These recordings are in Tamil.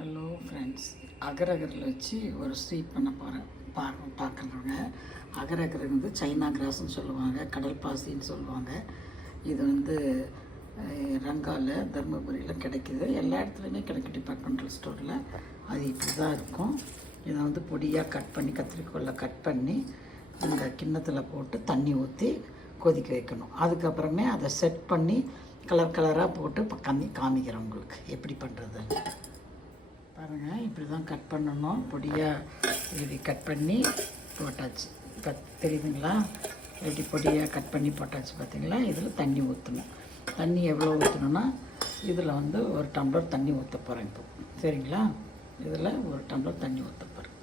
ஹலோ ஃப்ரெண்ட்ஸ், அகரகரில் வச்சு ஒரு ஸ்வீட் பண்ண போகிறேன். பார்க்குறவங்க அகரகர் வந்து சைனா கிராஸ்ன்னு சொல்லுவாங்க, கடல் பாசின்னு சொல்லுவாங்க. இது வந்து ரங்காவில் தர்மபுரியில் கிடைக்கிது. எல்லா இடத்துலையுமே கிடைக்கும் டிபார்ட்மெண்டல் ஸ்டோரில். அது இப்படி தான் இருக்கும். இதை வந்து பொடியாக கட் பண்ணி கத்திரிக்கோலில் கட் பண்ணி இந்த கிண்ணத்தில் போட்டு தண்ணி ஊற்றி கொதிக்க வைக்கணும். அதுக்கப்புறமே அதை செட் பண்ணி கலர் கலராக போட்டு காமிக்கிறேன் உங்களுக்கு எப்படி பண்ணுறது பாருங்கள். இப்படி தான் கட் பண்ணணும். பொடியாக இப்படி கட் பண்ணி போட்டாச்சு. தெரியுதுங்களா? இப்படி பொடியாக கட் பண்ணி போட்டாச்சு. பார்த்தீங்களா? இதில் தண்ணி ஊற்றணும். தண்ணி எவ்வளோ ஊற்றணுன்னா இதில் வந்து ஒரு டம்ளர் தண்ணி ஊற்ற போகிறேன் இப்போ. சரிங்களா? இதில் ஒரு டம்ளர் தண்ணி ஊற்ற போகிறேன்.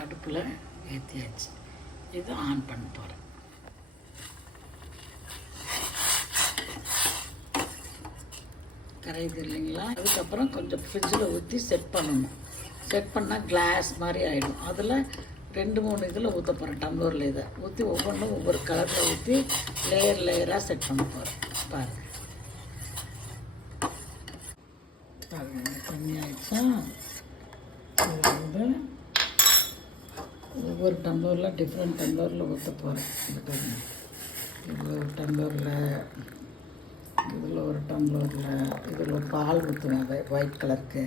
அடுப்பில் ஏற்றியாச்சு. இது ஆன் பண்ண போகிறேன். கரையுது இல்லைங்களா? அதுக்கப்புறம் கொஞ்சம் ஃப்ரிட்ஜில் ஊற்றி செட் பண்ணணும். செட் பண்ணால் கிளாஸ் மாதிரி ஆகிடும். அதில் 2-3 இதில் ஊற்ற போகிறேன். டம்ளரில் இதை ஊற்றி ஒவ்வொன்றும் ஒவ்வொரு கலரில் ஊற்றி லேயராக செட் பண்ண போகிறேன். பாருங்கள் தண்ணி ஆகிடுச்சா? இது வந்து ஒவ்வொரு டம்ளரில் டிஃப்ரெண்ட் டம்ளரில் ஊற்ற போகிறேன். இதில் ஒரு டம்ளரில், இதில் ஒரு டம்ளரில், இதில் ஒரு பால் ஊற்றுவேன் ஒயிட் கலருக்கு.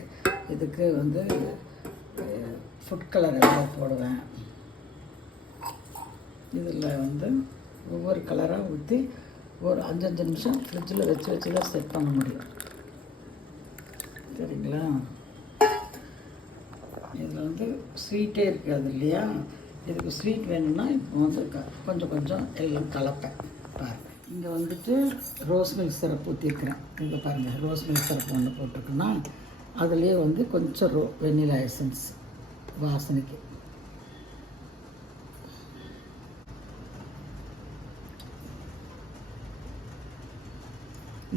இதுக்கு வந்து ஃபுட் கலர் எவ்வளோ போடுவேன். இதில் வந்து ஒவ்வொரு கலராக ஊற்றி ஒரு 5 நிமிஷம் ஃப்ரிட்ஜில் வச்சு தான் செட் பண்ண முடியும். சரிங்களா? இதில் வந்து ஸ்வீட்டே இருக்காது இல்லையா? இதுக்கு ஸ்வீட் வேணும்னா இப்போ வந்து கொஞ்சம் எல்லாம் கலப்பேன். பாருங்கள், இங்கே வந்துட்டு ரோஸ் மில்க் சிரப் ஊற்றிருக்கிறேன். இங்கே பாருங்கள், ரோஸ் மில்க் சிரப் ஒன்று போட்டிருக்குன்னா அதுலேயே வந்து கொஞ்சம் வெண்ணிலா எசன்ஸ் வாசனைக்கு.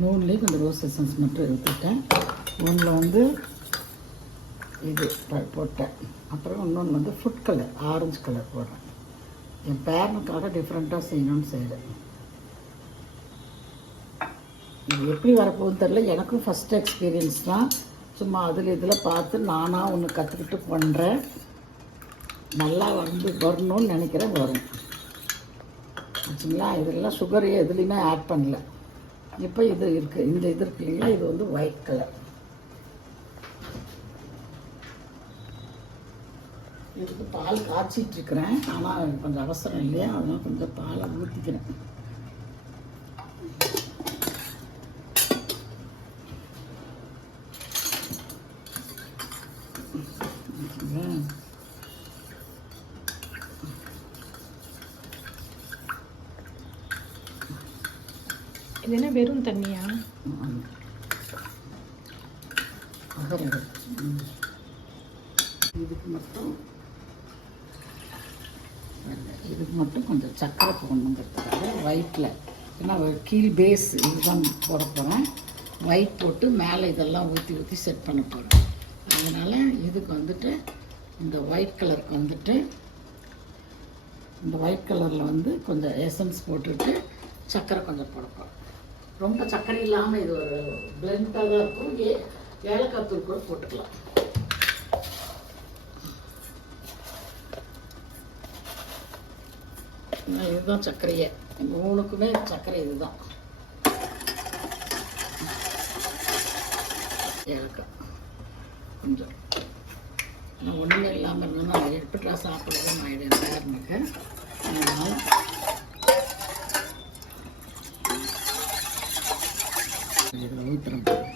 நூன்லேயே கொஞ்சம் ரோஸ் எசன்ஸ் மட்டும் ஊற்றிட்டேன். ஒன்றில் வந்து இது போட்டேன். அப்புறம் இன்னொன்று வந்து ஃபுட் கலர், ஆரஞ்சு கலர் போடுறேன். என் பேரனுக்காக டிஃப்ரெண்ட்டாக செய்யணும்னு செய்கிறேன். இது எப்படி வரப்போகுதுன்னு தெரில. எனக்கும் ஃபஸ்ட் எக்ஸ்பீரியன்ஸ் தான். சும்மா இதில் பார்த்து நானாக ஒன்று கற்றுக்கிட்டு பண்ணுறேன். நல்லா வரணும்னு நினைக்கிறேன். வரும். ஆச்சுங்களா? இதெல்லாம் சுகர் எதுலேயுமே ஆட் பண்ணல. இப்போ இது இருக்குது, இந்த இது இருக்கு இல்லைங்களா? இது வந்து ஒயிட் கலர். இதுக்கு பால் காய்ச்சிட்ருக்கிறேன். ஆனால் கொஞ்சம் அவசரம் இல்லையா? அதனால் கொஞ்சம் பாலை ஊற்றிக்கிறேன். இது என்ன வெறும் தண்ணியா? இதுக்கு மட்டும் கொஞ்சம் சர்க்கரை போடணுங்கிறதுக்காக ஒயிட்டில், ஏன்னா கீழ் பேஸ் இதுதான் போட போகிறேன். ஒயிட் போட்டு மேலே இதெல்லாம் ஊற்றி செட் பண்ண போகிறேன். அதனால் இதுக்கு வந்துட்டு இந்த ஒயிட் கலருக்கு வந்துட்டு இந்த ஒயிட் கலரில் வந்து கொஞ்சம் எசன்ஸ் போட்டுட்டு சர்க்கரை கொஞ்சம் போட போகிறேன். ரொம்ப சர்க்கரை இல்லாமல் இது ஒரு பிளெண்டாக தான் இருக்கும். ஏலக்காய் தூள் கூட போட்டுக்கலாம். இதுதான் சர்க்கரையே. 3க்குமே சர்க்கரை இதுதான். ஏலக்காய் கொஞ்சம். ஆனால் ஒன்றுமே இல்லாமல் இருந்தோம்னா அதை எப்படா சாப்பிடுறதுன்னு ஆகிடும் பேரனுக்கு. அதனால் இதில் ஊற்றுறேன்.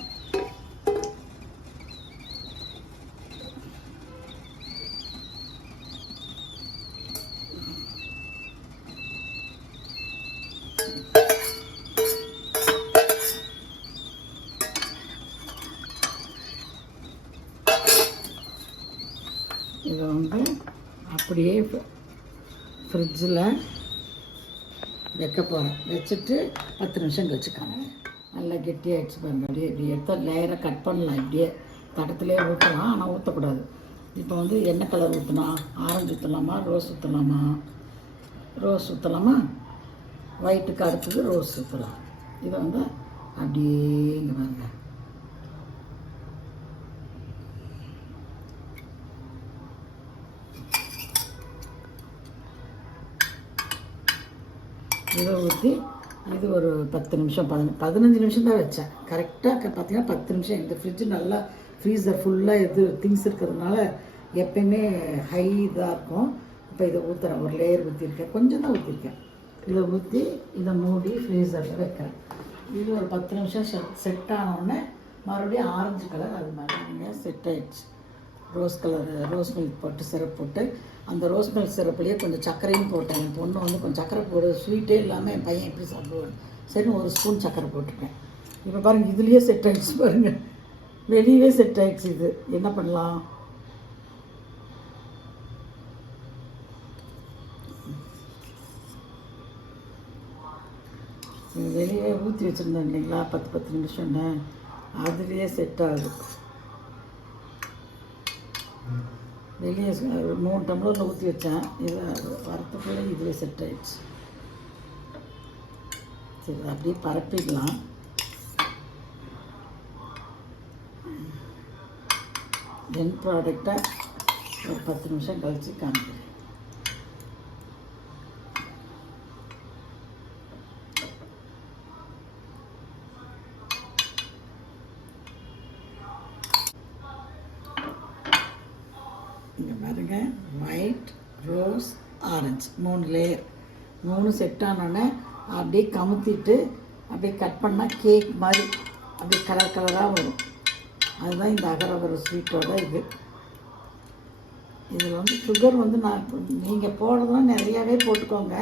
இதை வந்து அப்படியே ஃப்ரிட்ஜில் வைக்க போகிறேன். வச்சுட்டு 10 நிமிஷம் வச்சுக்காங்க. நல்லா கெட்டியாகிடுச்சு பாருங்கள். அப்படியே இப்படி எடுத்தால் லேயராக கட் பண்ணலாம். இப்படியே தட்டத்துலேயே ஊற்றலாம், ஆனால் ஊற்றக்கூடாது. இப்போ வந்து என்ன கலர் ஊற்றலாம்? ஆரஞ்சு ஊற்றலாமா, ரோஸ் ஊற்றலாமா? ரோஸ் ஊற்றலாமா? ஒயிட்டுக்கு அடுத்தது ரோஸ் ஊற்றலாம். இதை வந்து அப்படியே இங்கே பாருங்க, இதை ஊற்றி இது ஒரு 10 நிமிஷம் 15 நிமிஷம் தான் வச்சேன். கரெக்டாக பார்த்தீங்கன்னா 10 நிமிஷம். இந்த ஃப்ரிட்ஜு நல்லா ஃப்ரீசர் ஃபுல்லாக இது திங்ஸ் இருக்கிறதுனால எப்பயுமே ஹை இதாக இருக்கும். இப்போ இதை ஊற்றுறேன், ஒரு லேயர் ஊற்றிருக்கேன், கொஞ்சம் தான் ஊற்றிருக்கேன். இதை ஊற்றி இதை மூடி ஃப்ரீசரில் வைக்கிறேன். இது ஒரு 10 நிமிஷம் செட் ஆனோடனே மறுபடியும் ஆரஞ்சு கலர் அது மாதிரி செட் ஆகிடுச்சு. ரோஸ் மில்க் போட்டு சிரப் போட்டு, அந்த ரோஸ் மில்க் சிரப்புலேயே கொஞ்சம் சர்க்கரையும் போட்டேன். என் பொண்ணு வந்து கொஞ்சம் சர்க்கரை போடு, ஸ்வீட்டே இல்லாமல் என் பையன் எப்படி சாப்பிடுவான், சரி ஒரு ஸ்பூன் சர்க்கரை போட்டுருக்கேன். இப்போ பாருங்கள், இதுலேயே செட் ஆகிடுச்சு பாருங்கள், வெளியவே செட் ஆகிடுச்சு. இது என்ன பண்ணலாம்? இது வெளியே ஊற்றி வச்சுருந்தேன் இல்லைங்களா, 10 நிமிஷம்னு, அதுலேயே செட் ஆகுது. வெளியே 3 டம்ளரில் ஊற்றி வச்சேன், இது வரத்துக்குள்ளே இதுவே செட் ஆகிடுச்சு. சரி, அப்படியே பரப்பிடலாம். என் ப்ராடக்டை ஒரு 10 நிமிஷம் கழித்து காமிக்கிறேன். இங்கே பாருங்க, white, rose, orange 3 layer, 3 set ஆனோடனே அப்படியே கமுத்திட்டு அப்படியே கட் பண்ணால் கேக் மாதிரி அப்படியே கலர் கலராக வரும். அதுதான் இந்த அகரவர ஸ்வீட்டோட இது. இதில் வந்து சுகர் வந்து நான் நீங்கள் போடுறதுனா நிறையாவே போட்டுக்கோங்க.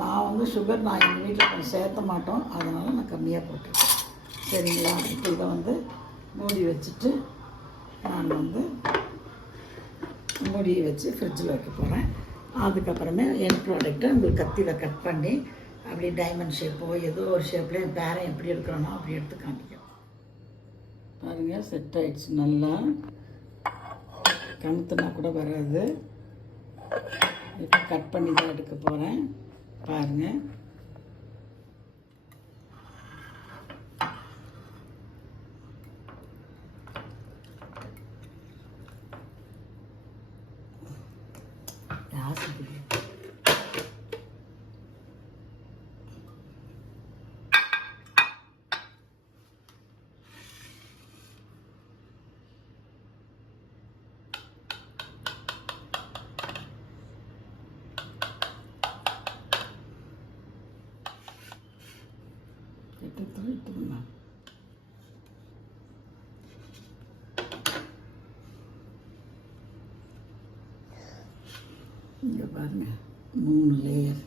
நான் வந்து சுகர் நான் எங்கள் வீட்டில் கொஞ்சம் சேர்த்த மாட்டோம், அதனால் நான் கம்மியாக போட்டிருக்கேன். சரிங்களா? இப்போ இதை வந்து மூடி வச்சுட்டு நான் வந்து மூடியை வச்சு ஃப்ரிட்ஜில் வைக்க போகிறேன். அதுக்கப்புறமே என் ப்ராடக்ட்டை உங்களுக்கு கத்தியில் கட் பண்ணி அப்படியே டைமண்ட் ஷேப்போ ஏதோ ஒரு ஷேப்லேயே பேரம் எப்படி எடுக்கிறோனோ அப்படி எடுத்து காமிக்கும். பாருங்கள், செட் ஆகிடுச்சு. நல்லா கமுத்துனா கூட வராது. இப்போ கட் பண்ணி தான் எடுக்க போகிறேன். பாருங்கள், இங்கே பாருங்கள், 3 லேயர்.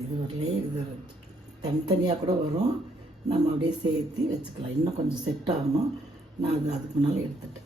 இது ஒரு லேயர், இது ஒரு தனித்தனியாக கூட வரும். நம்ம அப்படியே சேர்த்து வச்சுக்கலாம். இன்னும் கொஞ்சம் செட் ஆகணும். நான் அதுக்கு முன்னால் எடுத்துட்டேன்.